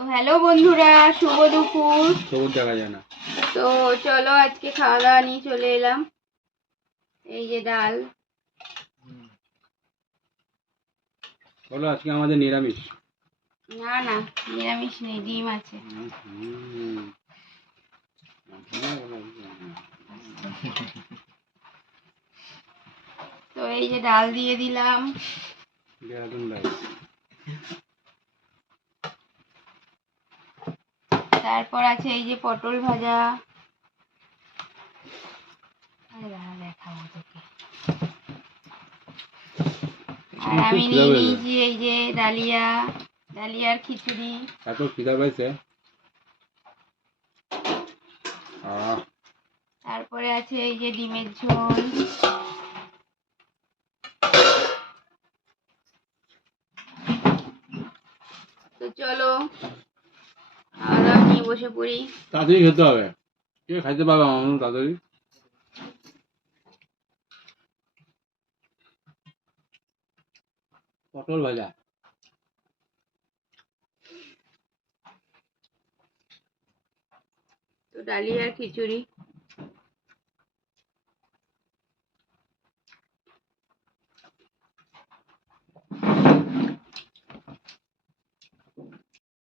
তো হ্যালো বন্ধুরা শুভ দুপুর। সবুজ দেখা যায় না তো চলো আজকে খাওয়া দাওয়া নিয়ে চলে এলাম। এই যে ডাল। বলো আজকে আমাদের নিরামিষ। না না নিরামিষ নেই ডিম আছে। তো এই যে ডাল দিয়ে দিলাম। তারপর আছে এই যে পটল ভাজা। দেখাবো তোকে। আর আমি নিয়ে নিয়েছি এই যে ডালিয়া ডালিয়ার খিচুড়ি। এত খিদা পাইছে তারপরে আছে এই যে ডিমের ঝোল। তো চলো বসে পড়ি। তাড়াতাড়ি খেতে হবে। কে খাইতে পারবে আমার তাড়াতাড়ি পটল ভাজা। তো ডালিয়া খিচুড়ি।